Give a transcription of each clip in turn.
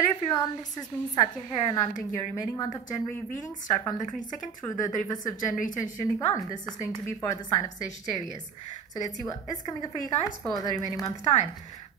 Hello everyone, this is me Satya here and I'm doing your remaining month of January reading. Start from the 22nd through the 31st of January 2021. This is going to be for the sign of Sagittarius. So let's see what is coming up for you guys for the remaining month time.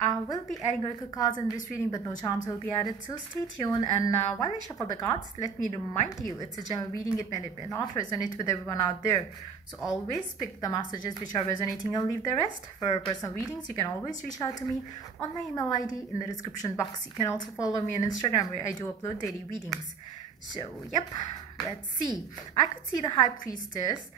I will be adding oracle cards in this reading, but no charms will be added, so stay tuned. And while I shuffle the cards, let me remind you, it's a general reading. It may not resonate with everyone out there. So always pick the messages which are resonating and leave the rest. For personal readings, you can always reach out to me on my email ID in the description box. You can also follow me on Instagram where I do upload daily readings. So, yep, let's see. I could see the High Priestess.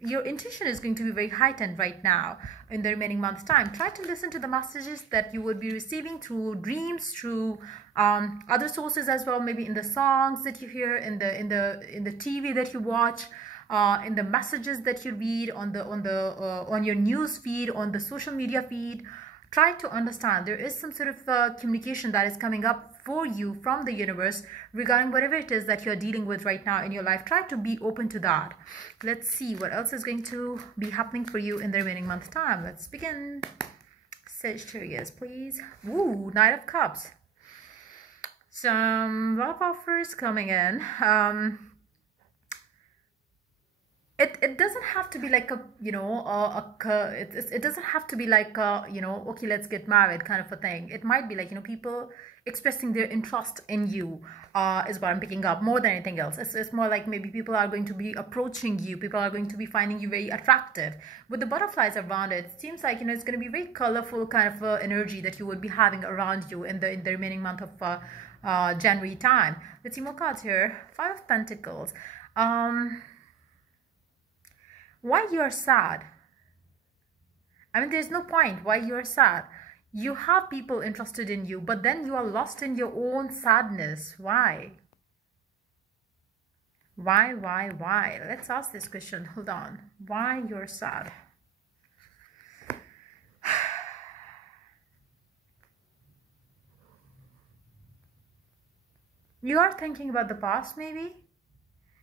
Your intention is going to be very heightened right now in the remaining month's time. Try to listen to the messages that you would be receiving through dreams, through other sources as well, maybe in the songs that you hear, in the TV that you watch, in the messages that you read on your news feed, on the social media feed. Try to understand there is some sort of communication that is coming up for you from the universe regarding whatever it is that you're dealing with right now in your life. Try to be open to that. Let's see what else is going to be happening for you in the remaining month time. Let's begin. Sagittarius, please. Woo, Knight of Cups. Some love offers coming in. It doesn't have to be like a, you know, it doesn't have to be like a, you know, okay, let's get married kind of a thing. It might be like, you know, people expressing their interest in you is what I'm picking up more than anything else. It's more like maybe people are going to be approaching you. People are going to be finding you very attractive. With the butterflies around it, it seems like, you know, it's going to be very colorful kind of energy that you would be having around you in the remaining month of January time. Let's see more cards here. Five of Pentacles. Why you are sad? I mean, there's no point why you are sad. You have people interested in you, but then you are lost in your own sadness. Why? Why? Let's ask this question. Hold on. Why you're sad? You are thinking about the past, maybe?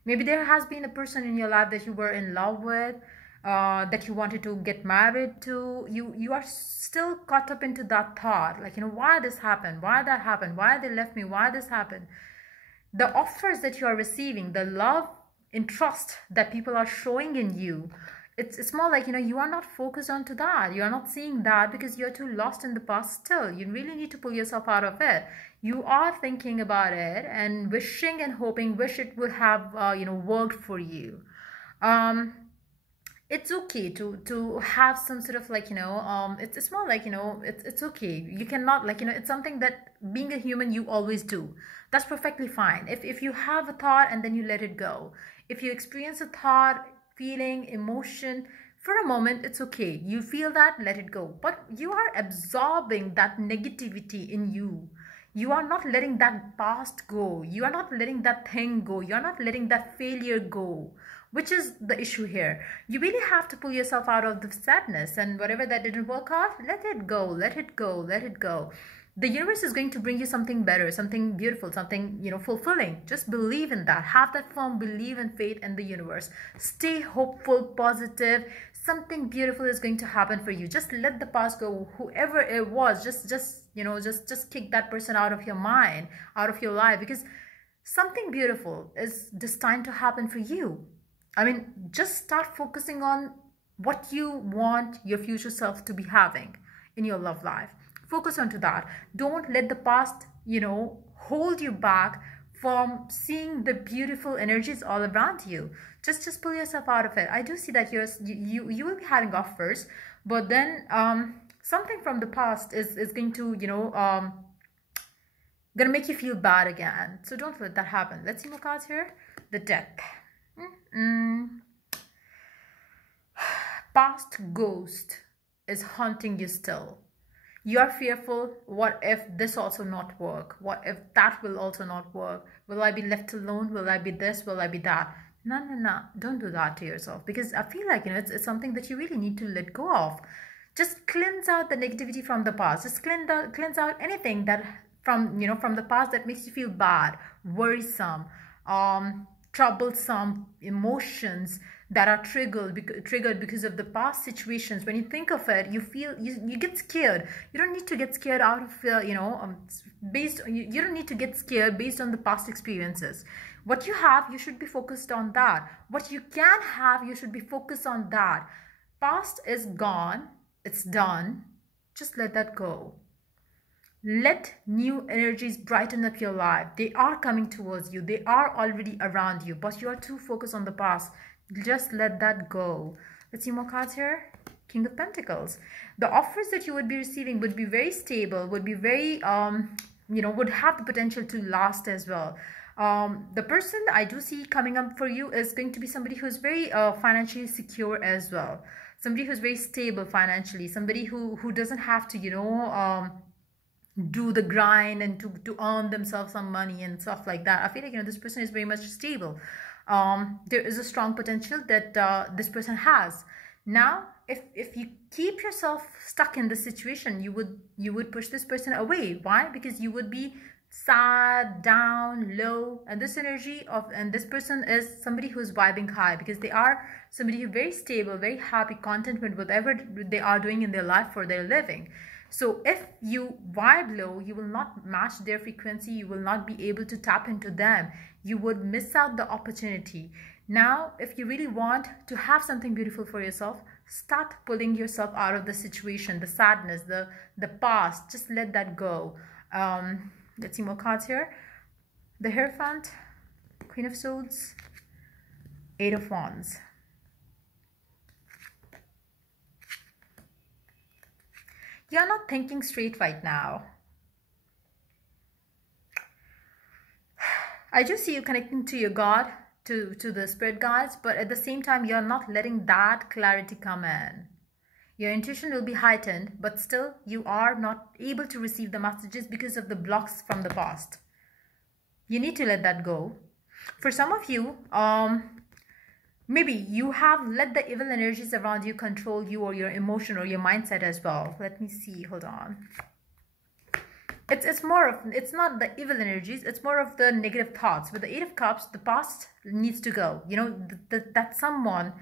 Maybe there has been a person in your life that you were in love with, that you wanted to get married to. You are still caught up into that thought, like, you know, why this happened, why that happened, why they left me, why this happened. The offers that you are receiving, the love and trust that people are showing in you, it's more like, you know, you are not focused onto that. You are not seeing that because you're too lost in the past still. You really need to pull yourself out of it. You are thinking about it and wishing and hoping, wish it would have, you know, worked for you. It's okay to have some sort of like, you know, it's more like, you know, it's okay. You cannot, like, you know, it's something that being a human you always do. That's perfectly fine. If you have a thought and then you let it go. If you experience a thought, feeling, emotion for a moment, it's okay. You feel that, let it go. But you are absorbing that negativity in you. You are not letting that past go. You are not letting that thing go. You are not letting that failure go, which is the issue here. You really have to pull yourself out of the sadness, and whatever that didn't work out, let it go, let it go, let it go. The universe is going to bring you something better, something beautiful, something, you know, fulfilling. Just believe in that. Have that firm belief and faith in the universe. Stay hopeful, positive. Something beautiful is going to happen for you. Just let the past go. Whoever it was, just you know, just kick that person out of your mind, out of your life, because something beautiful is destined to happen for you. I mean, just start focusing on what you want your future self to be having in your love life. Focus onto that. Don't let the past, you know, hold you back from seeing the beautiful energies all around you. Just pull yourself out of it. I do see that you will be having offers, but then something from the past is going to, you know, gonna make you feel bad again. So don't let that happen. Let's see more cards here. The Death. Past ghost is haunting you still. You are fearful. What if this also not work? What if that will also not work? Will I be left alone? Will I be this? Will I be that? No. Don't do that to yourself, because I feel like, you know, it's something that you really need to let go of. Just cleanse out the negativity from the past. Just cleanse out anything that from, you know, from the past that makes you feel bad, worrisome, troublesome emotions that are triggered because of the past situations. When you think of it, you feel you get scared. You don't need to get scared out of you don't need to get scared based on the past experiences. What you have, you should be focused on that. What you can have, you should be focused on that. Past is gone, it's done. Just let that go. Let new energies brighten up your life. They are coming towards you. They are already around you, but you are too focused on the past. Just let that go. Let's see more cards here. King of Pentacles. The offers that you would be receiving would be very stable, would be very, would have the potential to last as well. The person I do see coming up for you is going to be somebody who's very financially secure as well. Somebody who's very stable financially. Somebody who doesn't have to, do the grind and to earn themselves some money and stuff like that. I feel like this person is very much stable. There is a strong potential that this person has. Now, if you keep yourself stuck in this situation, you would push this person away. Why? Because you would be sad, down, low, and this this person is somebody who's vibing high, because they are somebody who's very stable, very happy, content with whatever they are doing in their life for their living. So if you vibe low, you will not match their frequency. You will not be able to tap into them. You would miss out the opportunity. Now, if you really want to have something beautiful for yourself, start pulling yourself out of the situation, the sadness, the past. Just let that go. Let's see more cards here. The Hierophant, Queen of Swords, Eight of Wands. You're not thinking straight right now. I just see you connecting to your God, to the spirit guides, but at the same time, you're not letting that clarity come in. Your intuition will be heightened, but still you are not able to receive the messages because of the blocks from the past. You need to let that go. For some of you, maybe you have let the evil energies around you control you, or your emotion or your mindset as well. Let me see. Hold on. It's not the evil energies. It's more of the negative thoughts. With the Eight of Cups, the past needs to go. That someone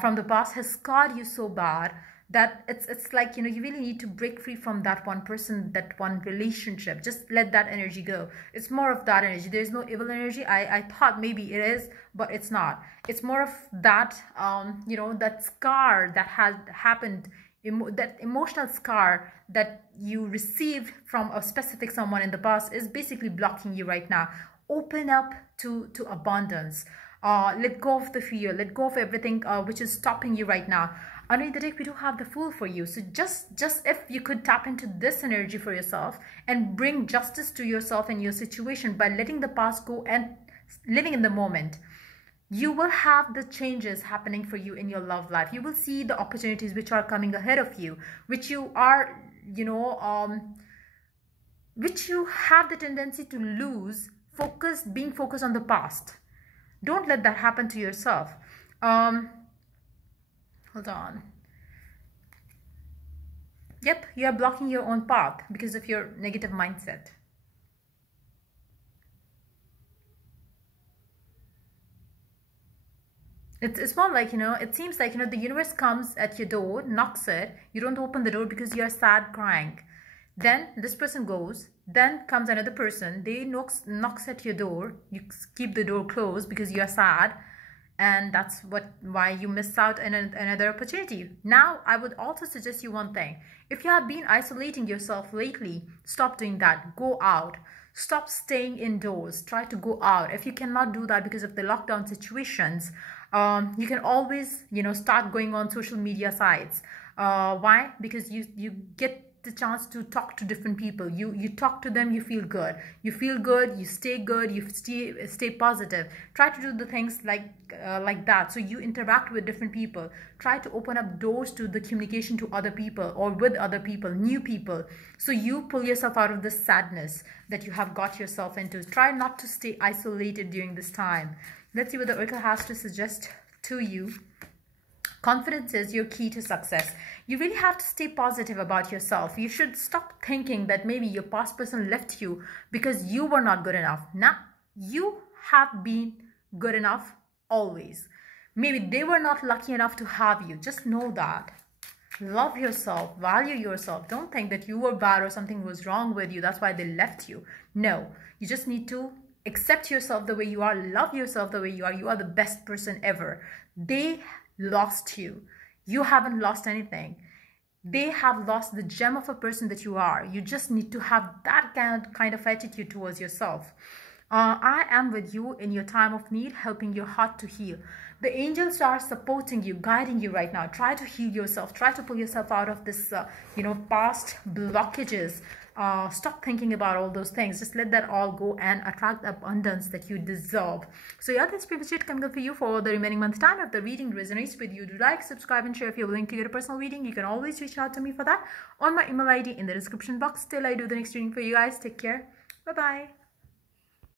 from the past has scarred you so bad that it's like, you really need to break free from that one person, that one relationship. Just let that energy go. It's more of that energy. There's no evil energy. I thought maybe it is, but it's not. It's more of that that scar that has happened, that emotional scar that you received from a specific someone in the past is basically blocking you right now. Open up to abundance. Let go of the fear. Let go of everything which is stopping you right now. Underneath the deck, we do have the Fool for you. So just if you could tap into this energy for yourself and bring justice to yourself and your situation by letting the past go and living in the moment, you will have the changes happening for you in your love life. You will see the opportunities which are coming ahead of you, which you are, which you have the tendency to lose being focused on the past. Don't let that happen to yourself. Hold on. Yep, you are blocking your own path because of your negative mindset. It's more like, it seems like, the universe comes at your door, knocks it. You don't open the door because you're sad, crying. Then this person goes. Then comes another person. They knocks at your door. You keep the door closed because you're sad. And that's why you miss out on another opportunity. Now, I would also suggest you one thing. If you have been isolating yourself lately, stop doing that. Go out. Stop staying indoors. Try to go out. If you cannot do that because of the lockdown situations, you can always, start going on social media sites. Why? Because you get the chance to talk to different people. You talk to them, you feel good. You feel good, you stay good, you stay positive. Try to do the things like that. So you interact with different people. Try to open up doors to the communication to other people or with other people, new people. So you pull yourself out of this sadness that you have got yourself into. Try not to stay isolated during this time. Let's see what the Oracle has to suggest to you. Confidence is your key to success. You really have to stay positive about yourself. You should stop thinking that maybe your past person left you because you were not good enough. Now, you have been good enough always. Maybe they were not lucky enough to have you. Just know that. Love yourself, value yourself. Don't think that you were bad or something was wrong with you. That's why they left you. No, you just need to accept yourself the way you are, love yourself the way you are. You are the best person ever. They lost you. You haven't lost anything. They have lost the gem of a person that you are. You just need to have that kind of attitude towards yourself. I am with you in your time of need, helping your heart to heal. The angels are supporting you, guiding you right now. Try to heal yourself. Try to pull yourself out of this, past blockages. Stop thinking about all those things. Just let that all go and attract the abundance that you deserve. So yeah, that's pretty much it coming up for you for the remaining month time. If the reading resonates with you, do like, subscribe, and share. If you're willing to get a personal reading, you can always reach out to me for that on my email ID in the description box. Till I do the next reading for you guys, take care. Bye-bye.